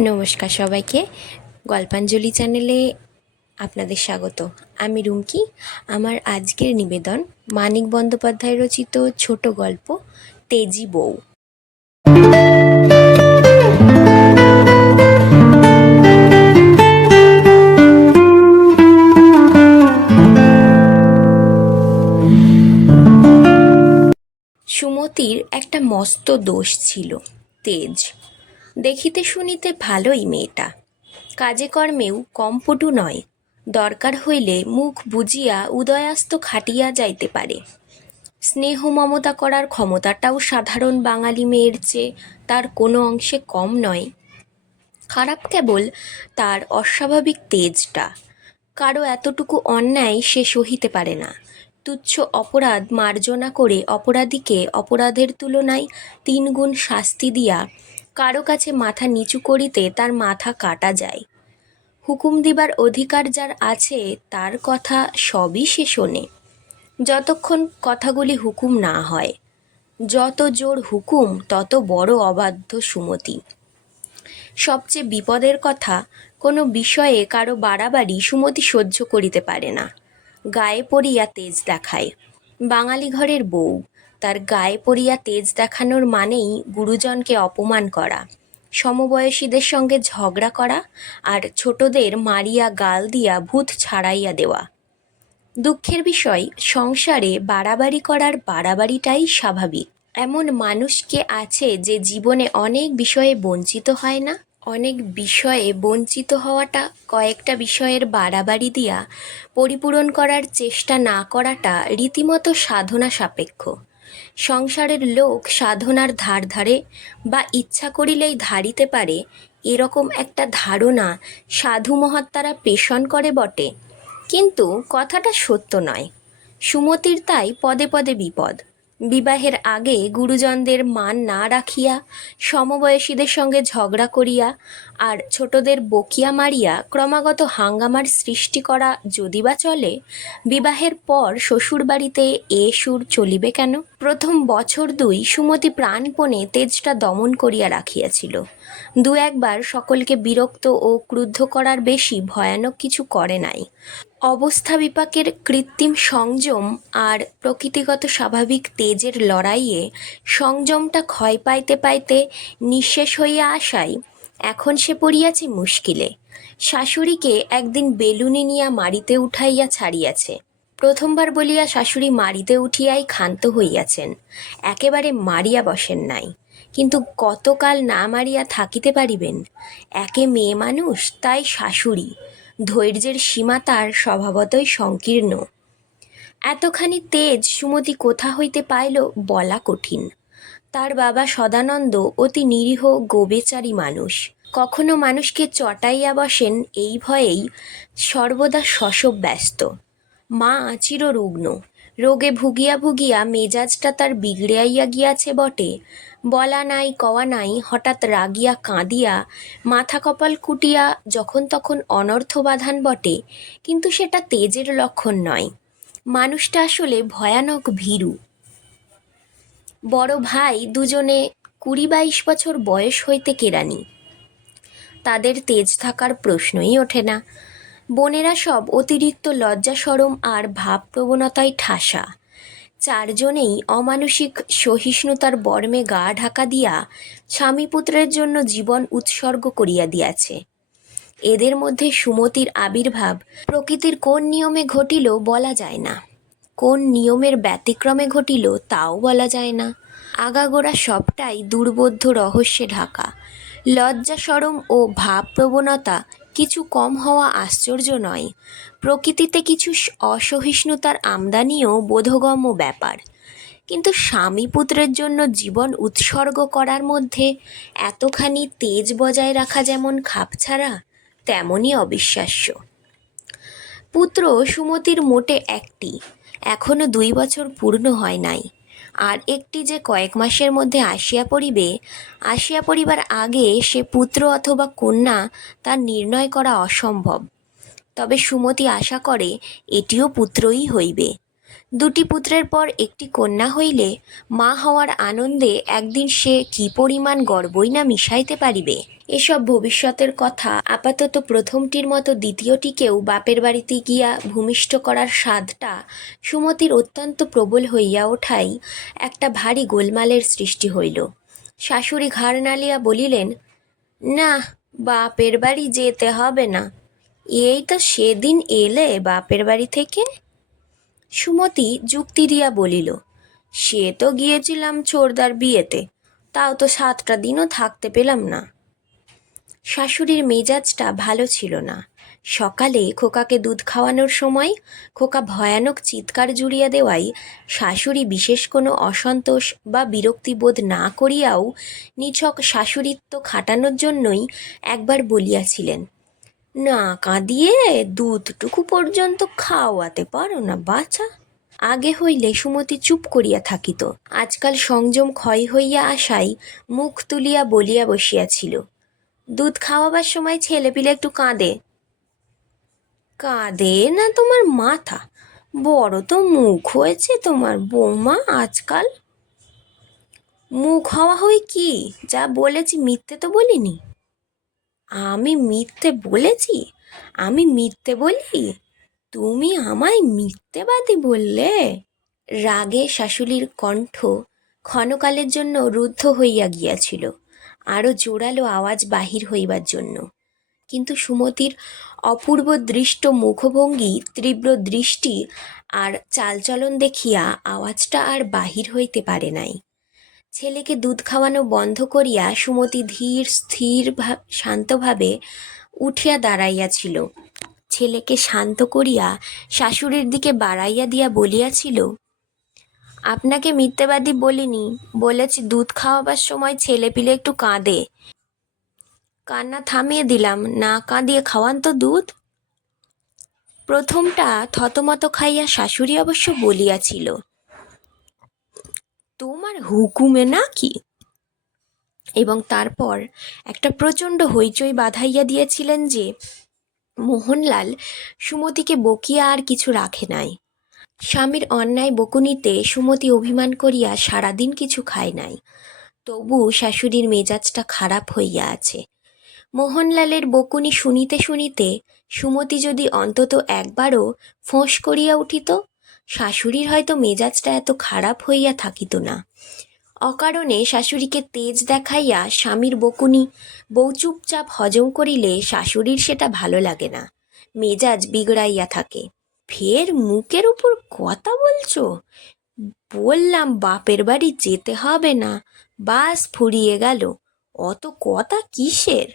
নমস্কার সবাইকে। গল্পাঞ্জলি চ্যানেলে আপনাদের স্বাগত। আমি রুমকি। আমার আজকের নিবেদন মানিক বন্দ্যোপাধ্যায় রচিত ছোট গল্প, তেজি বউ। সুমতির একটা মস্ত দোষ ছিল, তেজ। দেখিতে শুনিতে ভালোই মেয়েটা। কাজে কর্মেও কম পটু নয়। দরকার হইলে মুখ বুজিয়া উদয়াস্ত খাটিয়া যাইতে পারে। স্নেহ মমতা করার ক্ষমতাটাও সাধারণ বাঙালি মেয়ের চেয়ে তার কোনো অংশে কম নয়। খারাপ কেবল তার অস্বাভাবিক তেজটা। কারও এতটুকু অন্যায় সে সহিতে পারে না। তুচ্ছ অপরাধ মার্জনা করে অপরাধীকে অপরাধের তুলনায় তিনগুণ শাস্তি দিয়া কারও কাছে মাথা নিচু করিতে তার মাথা কাটা যায়। হুকুম দিবার অধিকার যার আছে, তার কথা সবই সে শোনে। যতক্ষণ কথাগুলি হুকুম না হয়, যত জোর হুকুম, তত বড় অবাধ্য সুমতি। সবচেয়ে বিপদের কথা, কোনো বিষয়ে কারও বাড়াবাড়ি সুমতি সহ্য করিতে পারে না। গায়ে পড়িয়া তেজ দেখায়। বাঙালি ঘরের বউ তার গায়ে পড়িয়া তেজ দেখানোর মানেই গুরুজনকে অপমান করা, সমবয়সীদের সঙ্গে ঝগড়া করা আর ছোটদের মারিয়া গাল দিয়া ভূত ছাড়াইয়া দেওয়া। দুঃখের বিষয়, সংসারে বাড়াবাড়ি করার বাড়াবাড়িটাই স্বাভাবিক। এমন মানুষকে আছে যে জীবনে অনেক বিষয়ে বঞ্চিত হয় না, অনেক বিষয়ে বঞ্চিত হওয়াটা কয়েকটা বিষয়ের বাড়াবাড়ি দিয়া পরিপূরণ করার চেষ্টা না করাটা রীতিমতো সাধনা সাপেক্ষ। সংসারের লোক সাধনার ধার ধারে বা ইচ্ছা করিলেই ধারিতে পারে, এরকম একটা ধারণা সাধু মহাত্মারা পেষণ করে বটে। কিন্তু কথাটা সত্য নয়। সুমতির তাই পদে পদে বিপদ। বিবাহের আগে গুরুজনদের মান না রাখিয়া, সমবয়সীদের সঙ্গে ঝগড়া করিয়া আর ছোটদের বকিয়া মারিয়া ক্রমাগত হাঙ্গামার সৃষ্টি করা যদি বা চলে, বিবাহের পর শ্বশুরবাড়িতে এ সুর চলিবে কেন? প্রথম বছর দুই সুমতি প্রাণপণে তেজটা দমন করিয়া রাখিয়াছিল। দু একবার সকলকে বিরক্ত ও ক্রুদ্ধ করার বেশি ভয়ানক কিছু করে নাই। অবস্থা বিপাকের কৃত্রিম সংযম আর প্রকৃতিগত স্বাভাবিক তেজের লড়াইয়ে সংযমটা ক্ষয় পাইতে পাইতে নিঃশেষ হইয়া আসায় এখন সে পড়িয়াছে মুশকিলে। শাশুড়িকে একদিন বেলুনি নিয়া মারিতে উঠাইয়া ছাড়িয়াছে। প্রথমবার বলিয়া শাশুড়ি মারিতে উঠিয়াই ক্ষান্ত হইয়াছেন। একেবারে মারিয়া বসেন নাই। কিন্তু কতকাল না মারিয়া থাকিতে পারিবেন? একে মেয়ে মানুষ, তাই শাশুড়ি। ধৈর্যের সীমা তার স্বভাবতই সংকীর্ণ। এতখানি তেজ সুমতি কোথা হইতে পাইল বলা কঠিন। তার বাবা সদানন্দ অতি নিরীহ, গোবেচারী মানুষ। কখনো মানুষকে চটাইয়া বসেন এই ভয়েই সর্বদা শশব ব্যস্ত মা চিররুগ্ন। রোগে ভুগিয়া ভুগিয়া মেজাজটা তার বিগড়াইয়া গিয়াছে বটে। বলা নাই, কওয়া নাই, হঠাৎ রাগিয়া কাঁদিয়া, মাথা কপাল কুটিয়া যখন তখন অনর্থ বাধান বটে, কিন্তু সেটা তেজের লক্ষণ নয়। মানুষটা আসলে ভয়ানক ভীরু। বড় ভাই দুজনে কুড়ি বাইশ বছর বয়স হইতে কেরানি তাদের তেজ থাকার প্রশ্নই ওঠে না। বোনেরা সব অতিরিক্ত লজ্জা, সরম আর ভাবপ্রবণতায় ঠাসা। চারজনেই অমানসিক সহিষ্ণুতার বর্মে গা ঢাকা দিয়া স্বামীপুত্রের জন্য জীবন উৎসর্গ করিয়া দিয়াছে। এদের মধ্যে সুমতির আবির্ভাব প্রকৃতির কোন নিয়মে ঘটিল বলা যায় না। কোন নিয়মের ব্যতিক্রমে ঘটিল তাও বলা যায় না। আগাগোড়া সবটাই দুর্বোধ্য রহস্যে ঢাকা। লজ্জা, সরম ও ভাবপ্রবণতা কিছু কম হওয়া আশ্চর্য নয়। প্রকৃতিতে কিছু অসহিষ্ণুতার আমদানিও বোধগম্য ব্যাপার। কিন্তু স্বামী পুত্রের জন্য জীবন উৎসর্গ করার মধ্যে এতখানি তেজ বজায় রাখা যেমন খাপছাড়া তেমনই অবিশ্বাস্য। পুত্র সুমতির মোটে একটি, এখনও দুই বছর পূর্ণ হয় নাই। আর একটি যে কয়েক মাসের মধ্যে আসিয়া পড়িবে, আসিয়া পড়িবার আগে সে পুত্র অথবা কন্যা তা নির্ণয় করা অসম্ভব। তবে সুমতি আশা করে, এটিও পুত্রই হইবে। দুটি পুত্রের পর একটি কন্যা হইলে মা হওয়ার আনন্দে একদিন সে কি পরিমাণ গর্বই না মিশাইতে পারিবে? এসব ভবিষ্যতের কথা আপাতত প্রথমটির মতো দ্বিতীয়টিকেও বাপের বাড়িতে গিয়া ভূমিষ্ঠ করার স্বাদটা সুমতির অত্যন্ত প্রবল হইয়া ওঠাই একটা ভারী গোলমালের সৃষ্টি হইল। শাশুড়ি ঘাড় নালিয়া বলিলেন, না, বাপের বাড়ি যেতে হবে না। এই তো সেদিন এলে বাপের বাড়ি থেকে? সুমতি যুক্তি দিয়া বলিল, সে তো গিয়েছিলাম ছোড়দার বিয়েতে, তাও তো সাতটা দিনও থাকতে পেলাম না। শাশুড়ির মেজাজটা ভালো ছিল না। সকালে খোকাকে দুধ খাওয়ানোর সময় খোকা ভয়ানক চিৎকার জুড়িয়া দেওয়াই শাশুড়ি বিশেষ কোনো অসন্তোষ বা বিরক্তিবোধ না করিয়াও নিছক শাশুড়িত্ব খাটানোর জন্যই একবার বলিয়াছিলেন না কাঁদিয়ে দুধটুকু পর্যন্ত খাওয়াতে পারো না, বাছা। আগে হইলে সুমতি চুপ করিয়া থাকিত। আজকাল সংযম ক্ষয় হইয়া আসাই মুখ তুলিয়া বলিয়া বসিয়াছিল। দুধ খাওয়াবার সময় ছেলেপিলে একটু কাঁদে। কাঁদে না তোমার মাথা? বড় তো মুখ হয়েছে তোমার বৌমা আজকাল। মুখ হওয়া হই কি? যা বলেছি মিথ্যে তো বলিনি? আমি মিথ্যে বলেছি? আমি মিথ্যে বলি? তুমি আমায় মিথ্যেবাদী বললে? রাগে শাশুড়ির কণ্ঠ ক্ষণকালের জন্য রুদ্ধ হইয়া গিয়াছিল আরও জোরালো আওয়াজ বাহির হইবার জন্য। কিন্তু সুমতির অপূর্ব দৃষ্ট মুখভঙ্গি, তীব্র দৃষ্টি আর চালচলন দেখিয়া আওয়াজটা আর বাহির হইতে পারে নাই। ছেলেকে দুধ খাওয়ানো বন্ধ করিয়া সুমতি ধীর, স্থির শান্তভাবে উঠিয়া দাঁড়াইয়াছিল। ছেলেকে শান্ত করিয়া শাশুড়ির দিকে বাড়াইয়া দিয়া বলিয়াছিল, আপনাকে মিথ্যেবাদী বলিনি, বলেছি দুধ খাওয়াবার সময় ছেলে পিলে একটু কাঁদে। কান্না থামিয়ে দিলাম, না কাঁদিয়ে খাওয়ান তো দুধ? প্রথমটা থতমত খাইয়া শাশুড়ি অবশ্য বলিয়াছিল তোমার হুকুমে নাকি এবং তারপর একটা প্রচণ্ড হইচই বাধাইয়া দিয়েছিলেন যে, মোহনলাল সুমতিকে বকিয়া আর কিছু রাখে নাই। স্বামীর অন্যায় বকুনিতে সুমতি অভিমান করিয়া সারাদিন কিছু খায় নাই। তবু শাশুড়ির মেজাজটা খারাপ হইয়া আছে। মোহনলালের বকুনি শুনিতে শুনিতে সুমতি যদি অন্তত একবারও ফোঁস করিয়া উঠিত শাশুড়ির হয়তো মেজাজটা এত খারাপ হইয়া থাকিত না। অকারণে শাশুড়িকে তেজ দেখাইয়া স্বামীর বকুনি বউ চুপচাপ হজম করিলে শাশুড়ির সেটা ভালো লাগে না, মেজাজ বিগড়াইয়া থাকে। ফের মুখের উপর কথা বলছো? বললাম, বাপের বাড়ি যেতে হবে না, বাস ফুরিয়ে গেল। অত কথা কিসের?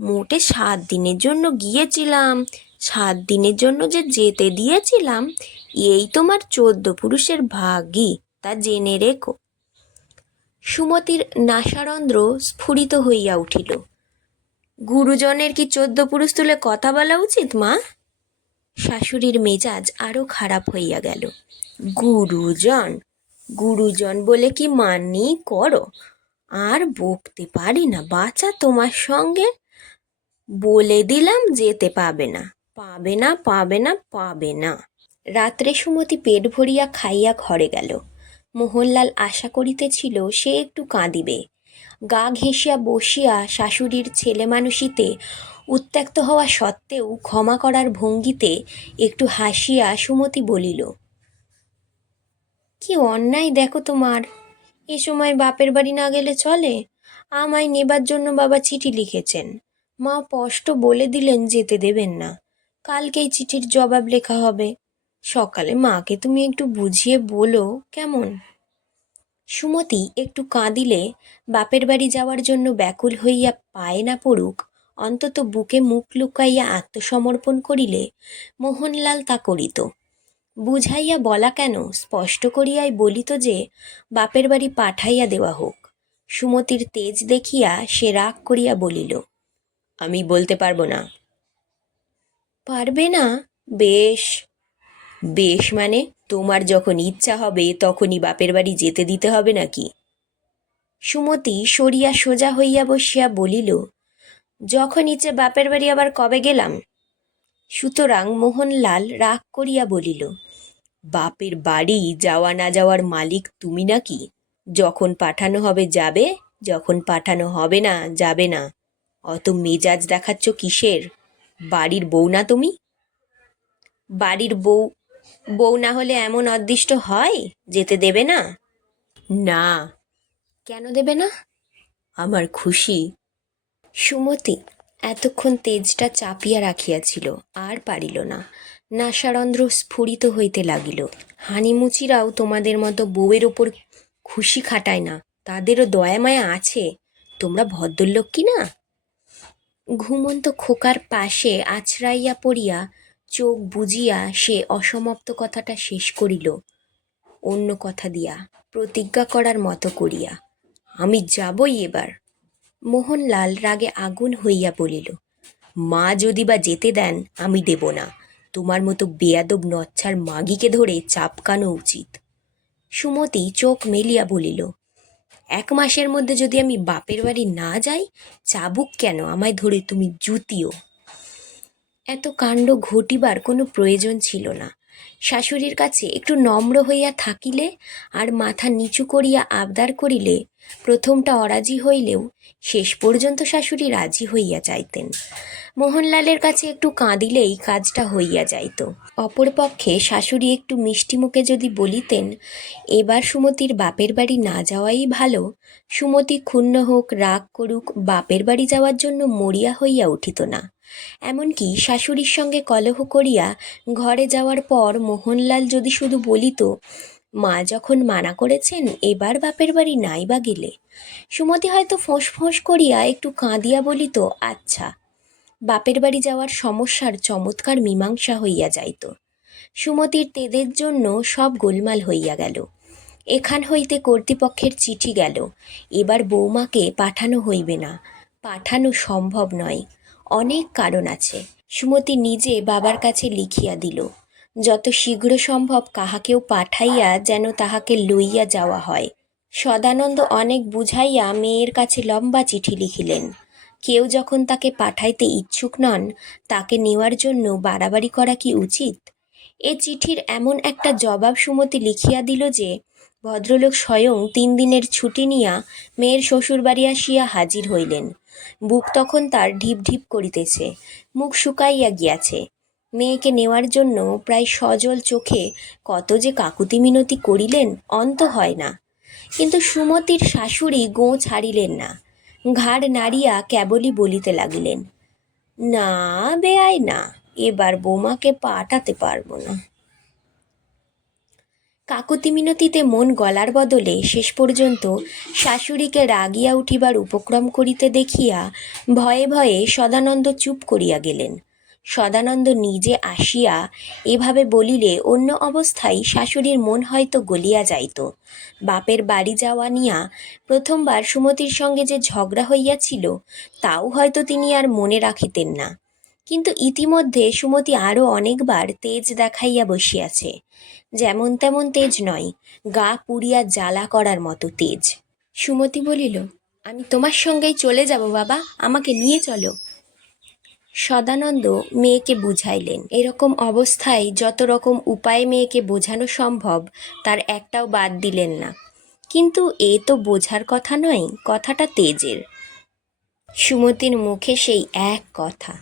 মোটে সাত দিনের জন্য গিয়েছিলাম, সাত দিনের জন্য যে যেতে দিয়েছিলাম এই তোমার চোদ্দ পুরুষের ভাগ্যি তা জেনে রেখো। সুমতির নাসারন্ধ্র স্ফুরিত হইয়া উঠিল। গুরুজনের কি চোদ্দ পুরুষ তুলে কথা বলা উচিত, মা? শাশুড়ির মেজাজ আরও খারাপ হইয়া গেল। গুরুজন গুরুজন বলে কি মানি করো? আর বকতে পারি না বাচ্চা তোমার সঙ্গে। বলে দিলাম যেতে পাবে না পাবে না পাবে না পাবে না। রাত্রে সুমতি পেট ভরিয়া খাইয়া ঘরে গেল। মোহনলাল আশা করিতেছিল সে একটু কাঁদিবে। গা ঘেঁষিয়া বসিয়া শাশুড়ির ছেলে মানুষিতে উত্ত্যক্ত হওয়া সত্ত্বেও ক্ষমা করার ভঙ্গিতে একটু হাসিয়া সুমতি বলিল, কি অন্যায় দেখো তোমার। এ সময় বাপের বাড়ি না গেলে চলে? আমায় নেবার জন্য বাবা চিঠি লিখেছেন। মা স্পষ্ট বলে দিলেন যেতে দেবেন না। কালকেই চিঠির জবাব লেখা হবে। সকালে মাকে তুমি একটু বুঝিয়ে বলো, কেমন? সুমতি একটু কাঁদিলে বাপের বাড়ি যাওয়ার জন্য ব্যাকুল হইয়া পায়ে না পড়ুক, অন্তত বুকে মুখ লুকাইয়া আত্মসমর্পণ করিলে মোহনলাল তা করিত। বুঝাইয়া বলা কেন? স্পষ্ট করিয়াই বলিত যে, বাপের বাড়ি পাঠাইয়া দেওয়া হোক। সুমতির তেজ দেখিয়া সে রাগ করিয়া বলিল, আমি বলতে পারব না। পারবে না? বেশ। বেশ মানে তোমার যখন ইচ্ছা হবে, তখনই বাপের বাড়ি যেতে দিতে হবে নাকি? সুমতি সরিয়া সোজা হইয়া বসিয়া বলিল, যখন ইচ্ছে বাপের বাড়ি আবার কবে গেলাম? সুতরাং মোহনলাল রাগ করিয়া বলিল, বাপের বাড়ি যাওয়া না যাওয়ার মালিক তুমি নাকি? যখন পাঠানো হবে যাবে, যখন পাঠানো হবে না যাবে না। অত মেজাজ দেখাচ্ছ কিসের? বাড়ির বউ না তুমি? বাড়ির বউ বউ না হলে এমন অদৃষ্ট হয়? যেতে দেবে না? না। কেন দেবে না? আমার খুশি। সুমতি এতক্ষণ তেজটা চাপিয়া রাখিয়াছিল আর পারিল না। নাসারন্ধ্র স্ফুরিত হইতে লাগিল। হানিমুচিরাও তোমাদের মতো বউয়ের ওপর খুশি খাটায় না। তাদেরও দয়া মায়া আছে। তোমরা ভদ্রলোক কি না? ঘুমন্ত খোকার পাশে আছড়াইয়া পড়িয়া চোখ বুজিয়া সে অসমাপ্ত কথাটা শেষ করিল। অন্য কথা দিয়া, প্রতিজ্ঞা করার মতো করিয়া, আমি যাবই এবার। মোহনলাল রাগে আগুন হইয়া বলিল, মা যদি বা যেতে দেন, আমি দেব না। তোমার মতো বেয়াদব নচ্ছার মাগিকে ধরে চাপকানো উচিত। সুমতি চোখ মেলিয়া বলিল, এক মাসের মধ্যে যদি আমি বাপের বাড়ি না যাই, চাবুক কেন? আমায় ধরে তুমি জুতিও। এত কাণ্ড ঘটিবার কোনো প্রয়োজন ছিল না। শাশুড়ির কাছে একটু নম্র হইয়া থাকিলে আর মাথা নিচু করিয়া আবদার করিলে প্রথমটা অরাজি হইলেও শেষ পর্যন্ত শাশুড়ি রাজি হইয়া যাইতেন। মোহনলালের কাছে একটু কাঁদিলেই কাজটা হইয়া যাইত। অপরপক্ষে শাশুড়ি একটু মিষ্টি মুখে যদি বলিতেন, এবার সুমতির বাপের বাড়ি না যাওয়াই ভালো। সুমতি ক্ষুণ্ণ হোক, রাগ করুক, বাপের বাড়ি যাওয়ার জন্য মরিয়া হইয়া উঠিত না। এমনকি শাশুড়ির সঙ্গে কলহ করিয়া ঘরে যাওয়ার পর মোহনলাল যদি শুধু বলিত, মা যখন মানা করেছেন, এবার বাপের বাড়ি নাই বা গেলে? সুমতি হয়তো ফোঁস ফোঁস করিয়া একটু কাঁদিয়া বলিত আচ্ছা বাপের বাড়ি যাওয়ার সমস্যার চমৎকার মীমাংসা হইয়া যাইত। সুমতির তেদের জন্য সব গোলমাল হইয়া গেল। এখান হইতে কর্তৃপক্ষের চিঠি গেল। এবার বৌমাকে পাঠানো হইবে না। পাঠানো সম্ভব নয়। অনেক কারণ আছে। সুমতি নিজে বাবার কাছে লিখিয়া দিল, যত শীঘ্র সম্ভব কাহাকেও পাঠাইয়া যেন তাহাকে লইয়া যাওয়া হয়। সদানন্দ অনেক বুঝাইয়া মেয়ের কাছে লম্বা চিঠি লিখিলেন। কেউ যখন তাকে পাঠাইতে ইচ্ছুক নন, তাকে নেওয়ার জন্য বাড়াবাড়ি করা কি উচিত? এ চিঠির এমন একটা জবাব সুমতি লিখিয়া দিল যে, ভদ্রলোক স্বয়ং তিন দিনের ছুটি নিয়া মেয়ের শ্বশুরবাড়ি আসিয়া হাজির হইলেন। বুক তখন তার ঢিপ ঢিপ করিতেছে, মুখ শুকাইয়া গিয়াছে। মেয়েকে নেওয়ার জন্য প্রায় সজল চোখে কত যে কাকুতি মিনতি করিলেন, অন্ত হয় না। কিন্তু সুমতির শাশুড়ি গোঁ ছাড়িলেন না, ঘাড় নাড়িয়া কেবলই বলিতে লাগিলেন, না বেআই না, এবার বৌমাকে পাঠাতে পারব না। কাকুতি মিনতিতে মন গলার বদলে শেষ পর্যন্ত শাশুড়িকে রাগিয়া উঠিবার উপক্রম করিতে দেখিয়া ভয়ে ভয়ে সদানন্দ চুপ করিয়া গেলেন। সদানন্দ নিজে আসিয়া এভাবে বলিলে, অন্য অবস্থায় শাশুড়ির মন হয়তো গলিয়া যাইত। বাপের বাড়ি যাওয়া নিয়া প্রথমবার সুমতির সঙ্গে যে ঝগড়া হইয়াছিল, তাও হয়তো তিনি আর মনে রাখিতেন না। কিন্তু ইতিমধ্যে সুমতি আরও অনেকবার তেজ দেখাইয়া বসিয়াছে। যেমন তেমন তেজ নয়, গা পুড়িয়া জ্বালা করার মতো তেজ। সুমতি বলিল, আমি তোমার সঙ্গেই চলে যাব বাবা, আমাকে নিয়ে চলো। সদানন্দ মেয়েকে বুঝাইলেন। এরকম অবস্থায় যত রকম উপায়ে মেয়েকে বোঝানো সম্ভব, তার একটাও বাদ দিলেন না। কিন্তু এ তো বোঝার কথা নয়, কথাটা তেজের। সুমতির মুখে সেই এক কথা,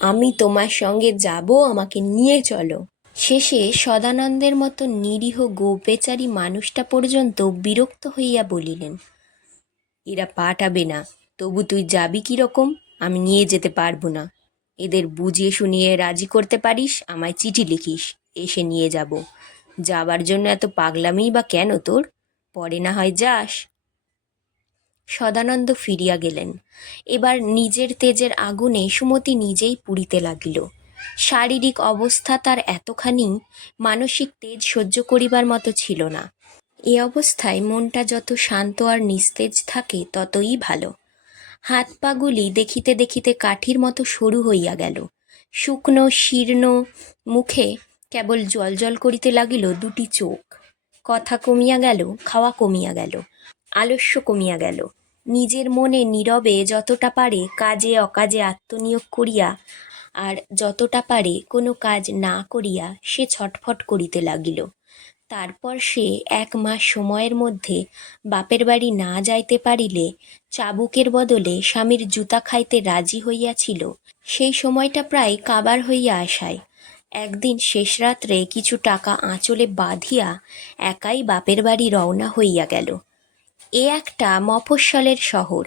আমি তোমার সঙ্গে যাব, আমাকে নিয়ে চলো। শেষে সদানন্দের মতো নিরীহ গোপেচারী মানুষটা পর্যন্ত বিরক্ত হইয়া বলিলেন, এরা পাঠাবে না, তবু তুই যাবি কীরকম? আমি নিয়ে যেতে পারব না। এদের বুঝিয়ে শুনিয়ে রাজি করতে পারিস, আমায় চিঠি লিখিস, এসে নিয়ে যাব। যাবার জন্য এত পাগলামি বা কেন তোর? পরে না হয় যাস। সদানন্দ ফিরিয়া গেলেন। এবার নিজের তেজের আগুনে সুমতি নিজেই পুড়িতে লাগিল। শারীরিক অবস্থা তার এতখানি, মানসিক তেজ সহ্য করিবার মতো ছিল না। এ অবস্থায় মনটা যত শান্ত আর নিস্তেজ থাকে, ততই ভালো। হাত পাগুলি দেখিতে দেখিতে কাঠির মতো সরু হইয়া গেল। শুকনো, শীর্ণ মুখে কেবল জল জল করিতে লাগিল দুটি চোখ। কথা কমিয়া গেল, খাওয়া কমিয়া গেল, আলস্য কমিয়া গেল। নিজের মনে নীরবে যতটা পারে কাজে অকাজে আত্মনিয়োগ করিয়া আর যতটা পারে কোনো কাজ না করিয়া সে ছটফট করিতে লাগিল। তারপর সে এক মাস সময়ের মধ্যে বাপের বাড়ি না যাইতে পারিলে চাবুকের বদলে স্বামীর জুতা খাইতে রাজি হইয়াছিল। সেই সময়টা প্রায় কাবার হইয়া আসায়। একদিন শেষ রাত্রে কিছু টাকা আঁচলে বাঁধিয়া একাই বাপের বাড়ি রওনা হইয়া গেল। এ একটা মফস্বলের শহর।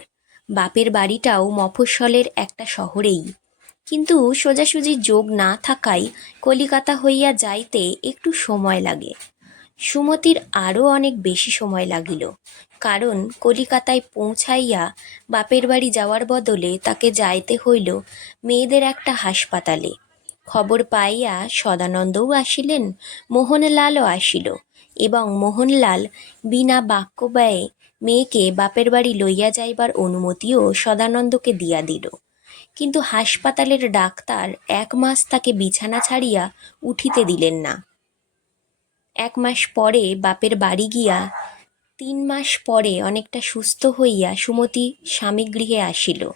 বাপের বাড়িটাও মফস্বলের একটা শহরেই। কিন্তু সোজাসুজি যোগ না থাকায় কলিকাতা হইয়া যাইতে একটু সময় লাগে। সুমতির আরও অনেক বেশি সময় লাগিল। কারণ কলিকাতায় পৌঁছাইয়া বাপের বাড়ি যাওয়ার বদলে তাকে যাইতে হইল মেয়েদের একটা হাসপাতালে। খবর পাইয়া সদানন্দও আসিলেন, মোহনলালও আসিল এবং মোহনলাল বিনা বাক্য ব্যয়ে মেয়েকে বাপের বাড়ি লইয়া যাইবার অনুমতিও সদানন্দকে দিয়া দিল। কিন্তু হাসপাতালের ডাক্তার এক মাস তাকে বিছানা ছাড়িয়া উঠিতে দিলেন না। এক মাস পরে বাপের বাড়ি গিয়া তিন মাস পরে অনেকটা সুস্থ হইয়া সুমতি স্বামী গৃহে আসিল।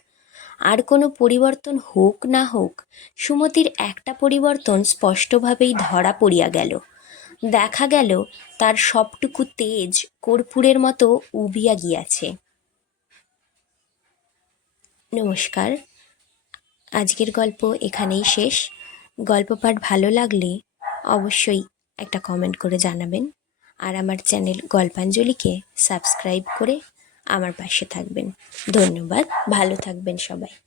আর কোনো পরিবর্তন হোক না হোক, সুমতির একটা পরিবর্তন স্পষ্টভাবেই ধরা পড়িয়া গেল। দেখা গেল তার সবটুকু তেজ কর্পূরের মতো উবিয়া গিয়াছে। নমস্কার। আজকের গল্প এখানেই শেষ। গল্প পাঠ ভালো লাগলে অবশ্যই একটা কমেন্ট করে জানাবেন। আর আমার চ্যানেল গল্পাঞ্জলিকে সাবস্ক্রাইব করে আমার পাশে থাকবেন। ধন্যবাদ, ভালো থাকবেন সবাই।